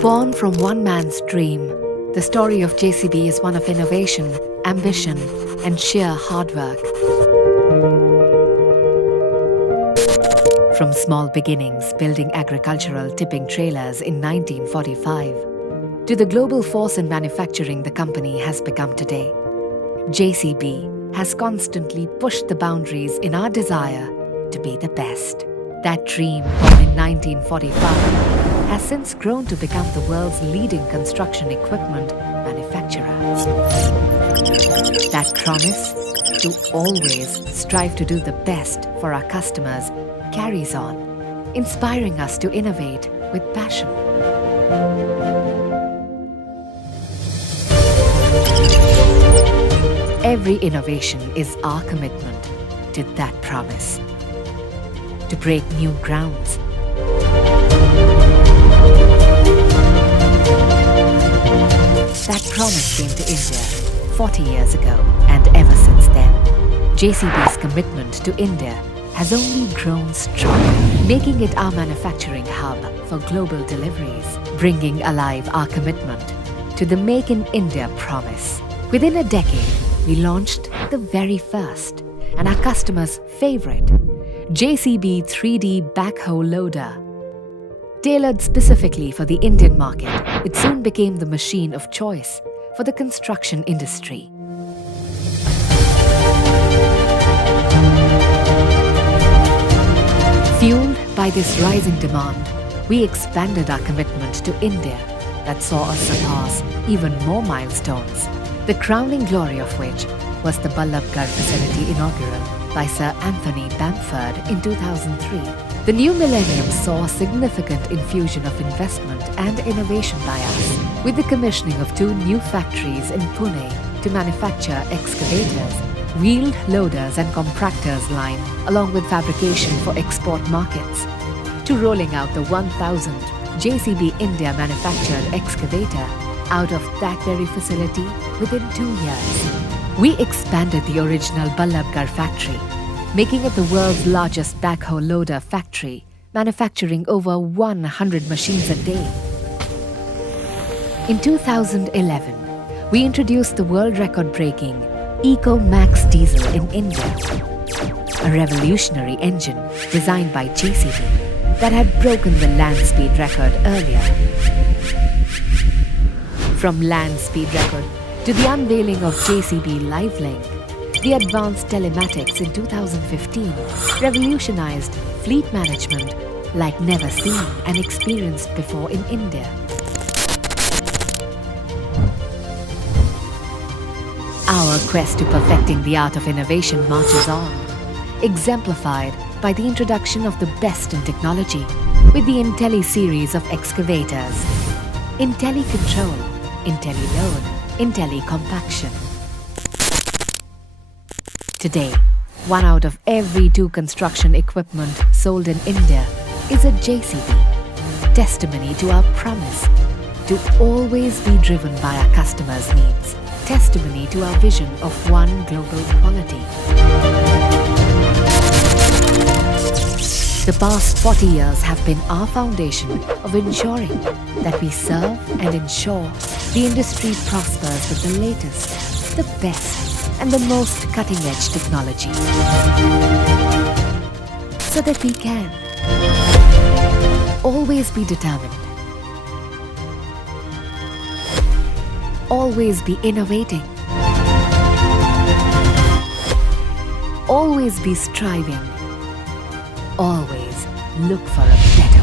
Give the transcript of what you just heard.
Born from one man's dream, the story of JCB is one of innovation, ambition, and sheer hard work. From small beginnings building agricultural tipping trailers in 1945 to the global force in manufacturing the company has become today, JCB has constantly pushed the boundaries in our desire to be the best. That dream, born in 1945, has since grown to become the world's leading construction equipment manufacturer. That promise to always strive to do the best for our customers carries on, inspiring us to innovate with passion. Every innovation is our commitment to that promise. To break new grounds, that promise came to India 40 years ago, and ever since then, JCB's commitment to India has only grown stronger, making it our manufacturing hub for global deliveries, bringing alive our commitment to the Make in India promise. Within a decade, we launched the very first and our customers' favorite JCB 3D Backhoe Loader. Tailored specifically for the Indian market, it soon became the machine of choice for the construction industry. Fueled by this rising demand, we expanded our commitment to India that saw us surpass even more milestones, the crowning glory of which was the Ballabgarh facility inaugural by Sir Anthony Bamford in 2003. The new millennium saw a significant infusion of investment and innovation by us, with the commissioning of 2 new factories in Pune to manufacture excavators, wheeled loaders and compactors line, along with fabrication for export markets, to rolling out the 1,000th JCB India manufactured excavator out of that very facility within 2 years. We expanded the original Ballabgarh factory, making it the world's largest backhoe loader factory, manufacturing over 100 machines a day. In 2011, we introduced the world record-breaking Eco Max Diesel in India, a revolutionary engine designed by JCB that had broken the land speed record earlier. From land speed record to the unveiling of JCB LiveLink, the advanced telematics in 2015 revolutionized fleet management like never seen and experienced before in India. Our quest to perfecting the art of innovation marches on, exemplified by the introduction of the best in technology with the Intelli series of excavators, Intelli Control, Intelli Load, Intelli Compaction. Today, 1 out of every 2 construction equipment sold in India is a JCB, testimony to our promise to always be driven by our customers' needs, testimony to our vision of one global quality. The past 40 years have been our foundation of ensuring that we serve and ensure the industry prospers with the latest, the best, and the most cutting-edge technology, so that we can always be determined, always be innovating, always be striving, always look for a better